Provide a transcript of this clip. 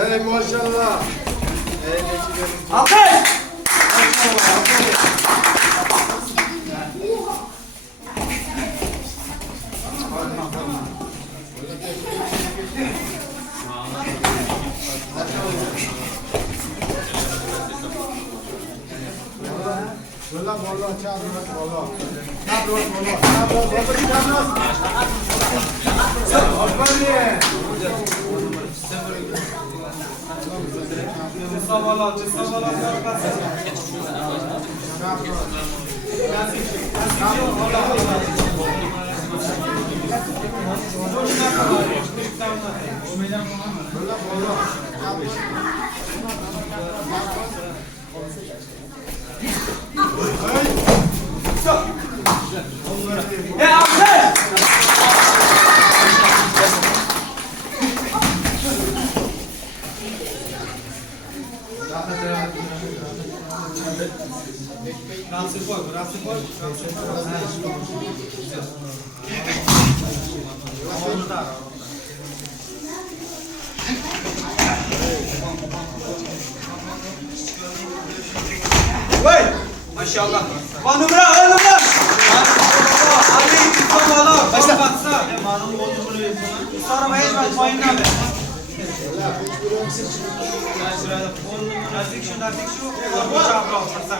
Evet maşallah. Alkış! Bola bola çabuk bola. Maşallah. Manumra önümde. Ali İstanbul'a başla batsa. Manum oldu bunu yapıyorlar. Sonra hiç bak payından ver. Nazik şu nazik şu. Bu çapra olsa.